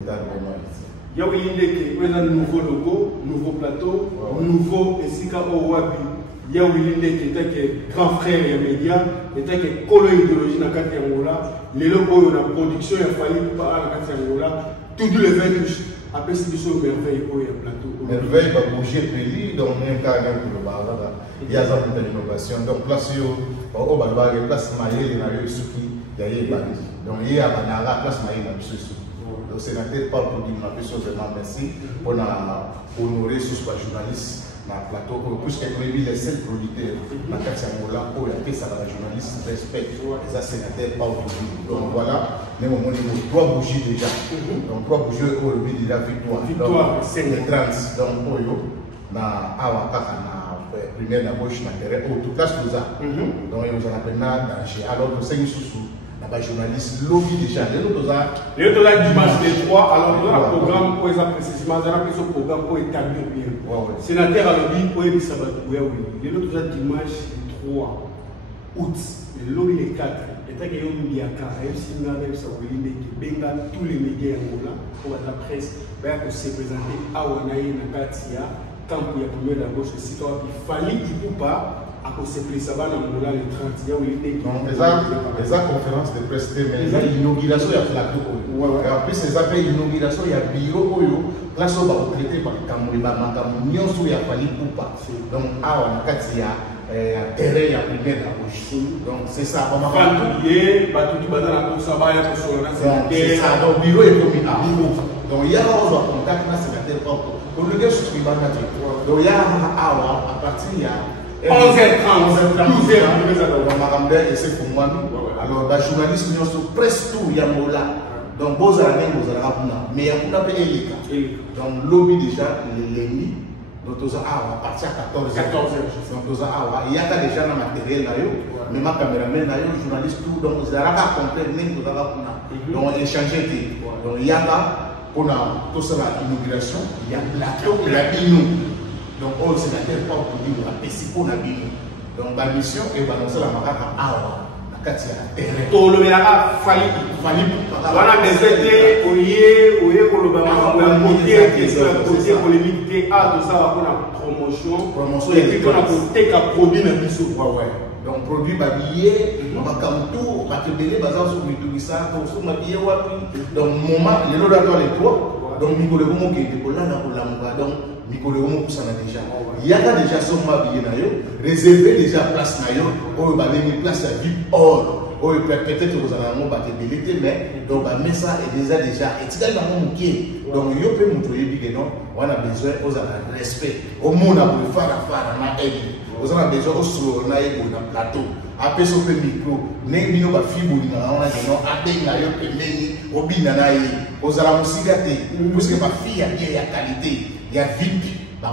Il y a un nouveau logo, nouveau plateau, nouveau Esika Owabi. Il y a un grand frère et média, il y a un colo idéologie dans la Angola. Les logos de la production, il a fallu pas à la Angola. Tous les 20 touches. Après, c'est une merveille pour le plateau. Merveille va bouger le pays, donc il y a un peu d'innovation. Donc, place Maïe, il y a eu donc il y a un place Maïe, le sénateur parle pour dire vraiment merci pour honorer ce soit journaliste dans le plateau, puisque nous les seuls producteurs dans le Angola pour appeler ça la journaliste respect les sénateurs parlent pour dire. Donc voilà, nous avons trois bougies déjà. Donc trois bougies au début de la victoire. C'est les trans. Donc pour eux, na première d'abord na terrain au tout cas tout ça. Donc ils nous ont appelé danger. Alors que c'est sous la journaliste lobby déjà. Les autres dimanche les 3, alors nous avons un programme pour ça précisément, nous avons un programme pour établir bien. Sénateur à lobby pour les sabbats. Les autres dimanche les 3 août, le lobby les 4. Et tant qu'il y a un Biaka, FC Ngadem Sawili, Benga, tous les médias là pour la presse, pour se présenter à Wanaï Nakatia, quand il y a premier d'abord ce site, il fallait qu'il ne pas. À cause de ça, les 30 donc, les conférences de presse, mais les inaugurations, il y a plateau. Après, ces appels d'inauguration, il y a bureau, place où on va traiter par Kamoué, Makamou, il y a fallu pour pas. Donc, on a terrain, il y a première d'approche. Donc, c'est ça. On va c'est ça. Donc, bureau est commis à donc, il y a un contact, c'est la propre. Pour le gars, je suis pas donc, il y a à partir de 11h30, 12h, et c'est pour moi. Alors, les journalistes, nous sommes presque tous, il y a là. Donc, vous avez mais il y a un peu de donc, lobby déjà, l'ennemi, donc, à partir à 14h. Donc, il y a déjà un matériel, mais ma caméraman, un journaliste, tout, donc, vous avez compris, donc, échanger. Donc, il y a là, pour tout ça, l'inauguration, il y a plateau, il y a nous. Donc, on se met pas pour dire la PCO n'a pas. Donc, la mission est balancer la marque à Awa, la Katia, terrain. Tout le monde a fallu. Voilà, mais c'était au lieu pour le côté polémique, ah, tout ça va pour la promotion. Et puis, on a côté qu'à produire le bisou. Donc, produit babillé, on va comme tout, on va te béler, bazar sur le ça, on va bien wapi. Donc, moment, les lots d'atouts les trois, donc, Nicolas Goumou qui était pour là, donc, Nicolas Goumou pour ça déjà. Il y a déjà son mabillé, réservé déjà place, on va aller place à VIP or. Peut-être que vous allez me déléter, mais donc, mais ça est déjà, et tu as donc, il y a peu de non, on a besoin de respect. Au monde, on a faire on a aide. Vous avez besoin de un plateau. Après, sur le micro, nous avons fait des filles, on a vous avez musique, puisque ma fille a bien la qualité, il y a VIP,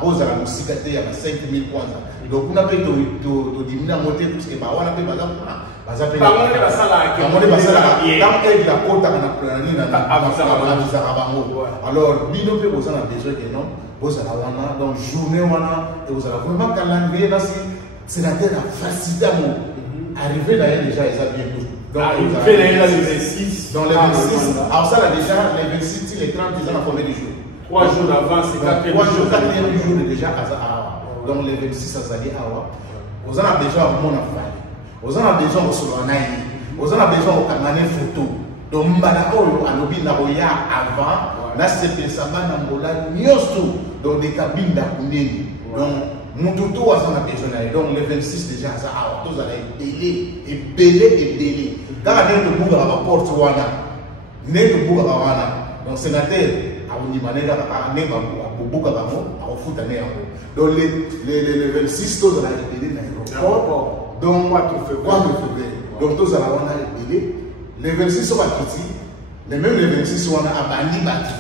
vous avez musique, il y a 5000 points. Donc, on a pu diminuer la montée, puisque on a pu alors, nous avons besoin que non, vous avez donc journée, vous avez vraiment calendrier, c'est la terre à faciliter arriver d'ailleurs déjà, ils ont bien tout. Donc, arriver d'ailleurs les 26. Dans les 26, alors ça, déjà, les 26, les 30, ils ont combien de jours 3 jours d'avant, c'est 4 jours. 4 jours déjà à Awa. Donc, les 26, ça s'est dit Awa. Vous en avez besoin de mon affaire. Vous en avez besoin de Solanaï. Vous en avez besoin de Kamane photo. Donc, Mbalaoyo, à l'obi Naroya avant, là, c'est Pensaba Nambola, Nyosu, dans des cabines d'Akouneni. Donc, Moutoutou, on a besoin. Donc, les 26 déjà, ça a tous à délai, et belé. Quand on est de Bouga, on porte Wana. Né de Bouga, donc, sénateur, à Unimane, à Nema, à Bouga, à foot à Néa. Donc, les 26, tous à la délai, donc, moi, tu fais quoi? Donc, tous à la Wana, les 26 sont partis. Mais même les 26 on a abandonné partout.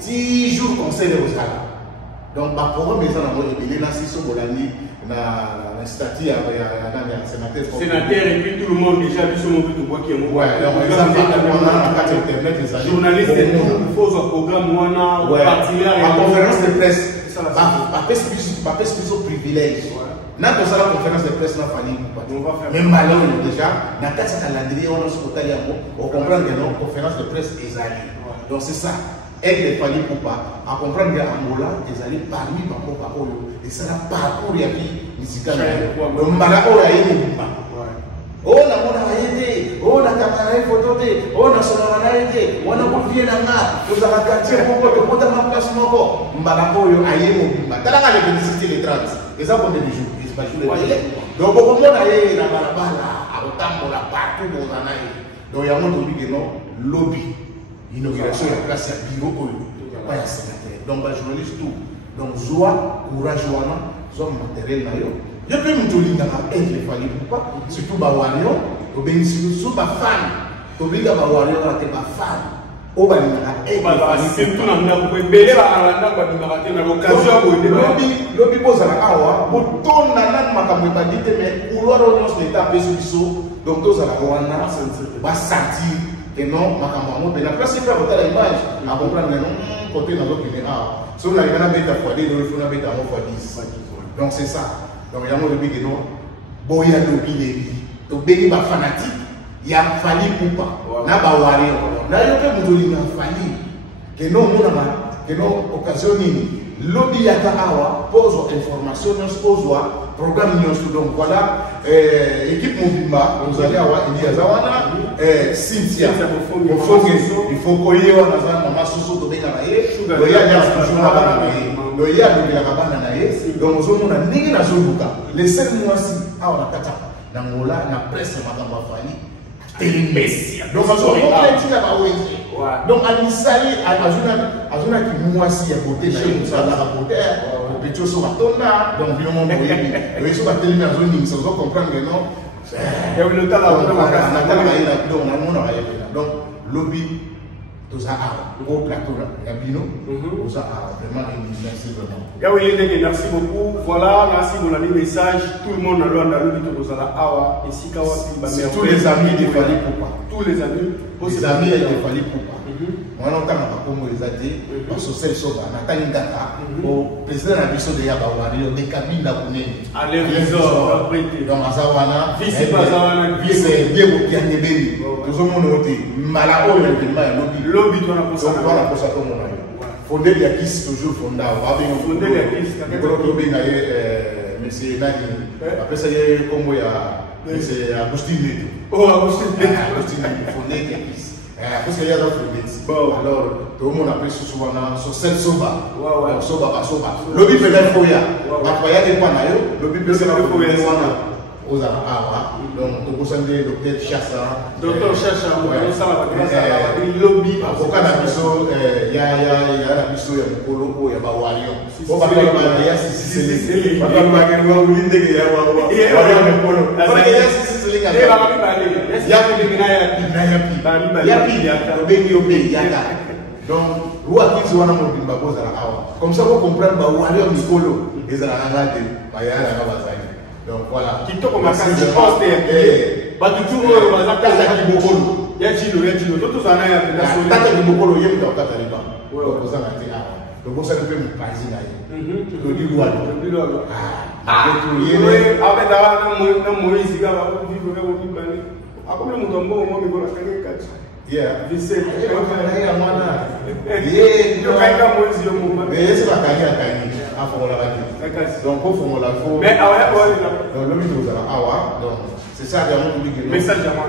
10 jours conseil de Donc, le programme est en il est là, si son bolani, la statue à sénateur. Sénateur, et puis tout le monde déjà vu son mobile de bois qui est mobile. Ouais, donc, exemple, on a la carte internet, les amis. Journaliste, il faut un programme, on a partenaire. La conférence de presse, pas plus au privilège. N'a pas la conférence de presse, n'a pas fallu. Même malheureusement, déjà, dans le calendrier, on a ce on comprend que la conférence de presse est allée. Donc, c'est ça. Elle n'est pas libre ou pas. À comprendre qu'Angola, ils allaient parmi Papa Oyo. Et c'est un parcours qui est musical. Le Malaco a été. On a aidé, on a camarade photo, on a son aidé, on a confié la main, on a quartier pour que ma place moko. Malaco a été. T'as la visiter les 30. Et ça, pour des jours. Ils se passent les délais. Donc, au moment où on a été dans la balabala, à autant la partout où on a été. Donc, il y a un monde qui est lobby. Inauguration de la place à bureau, pas à sénateur. Donc, les journalistes, tout. Donc, joie, courage, joie matériel. Je peux me dire que les familles, pourquoi? Surtout les Wario, surtout les fans. Les Wario, les fans. Au bas, c'est tout le monde. Lobby pose à la awa, pour ton nanan makamweba dit mais couloir on se taper sur donc tous à la wana va sentir que non makamamo mais la place c'est pas votre image à comprendre non côté dans l'autre ah sur la gana beta fois des il faut na beta fois 10 donc c'est ça donc il y a le big non boya lobby les to béni ba fanatique il y a fallu ou pas na ba wari na yo pe mutoli na fallu que non mona que non occasion nini lobby yaka awa pose information pose programme donc voilà équipe Mobimba vous allez avoir Eliazawana Cynthia il faut koyer wana za mama soso to benga naye do ya ya toujours na naye do ya do ya kabana naye donc ozo mona ndingi na zobuka les 7 mois si awa na kata na ngola na presse makambo afani donc on est donc Anisali azuna ki mwasi ya côté na yo ça la rapporteur au petit so batonda donc bien mon boyebi et so bateli na zone ça vous comprendre non et le temps là donc lobby tous à au plateau là bino tous à vraiment merci vraiment merci beaucoup voilà merci mon ami message tout le monde a le lobby tous à awa et si kawa tous les amis de Fali Poupa tous les amis de Fali Poupa on entend comme les athées parce que c'est ça on attend data au président de biso de Yabawari des cabines à Bouné à l'Évisor dans Azawana vice Bazawana vice Diego Pianebeli tout le monde noté malao le lobby on a posé comme on fondé les acquis toujours fondé fondé les acquis monsieur Nani après ça il y a comme il y a monsieur Agustin Neto Agustin fondé les acquis parce qu'il y a d'autres bêtises. Alors, tout le monde a pris souvent sur cette soba. Soba. Lobby peut être foya. Il y a des points là, lobby peut être foya. Aux Arabes, donc tout le monde est docteur Chassa. Docteur Chassa, lobby. Avocat d'Abisso, il y a l'Abisso, il y a le Colombo, il y a Bawarion. On va parler de la Sicile. On va parler de la Sicile. Donc, vous avez dit que vous avez comme ça, vous comprenez que vous avez dit que vous avez dit donc voilà. Qui comme un candidat poste bah du tout on va s'attaquer qui bokolo. Il y a Chilo tout ça na ya la tata qui bokolo yemi ta tata liba. Ouais on ça na te ah. Donc ça peut me passer là. Le diwa. Ah. Avec là na Moïse ga ba vivre avec mon bani. A comme le mutombo mo mi ko la kanga kat. Yeah. Vice. Ya mwana. Yo kaika Moïse yo mo. Mais c'est pas kanga. Donc, il faut la mais donc, c'est ça, message à moi.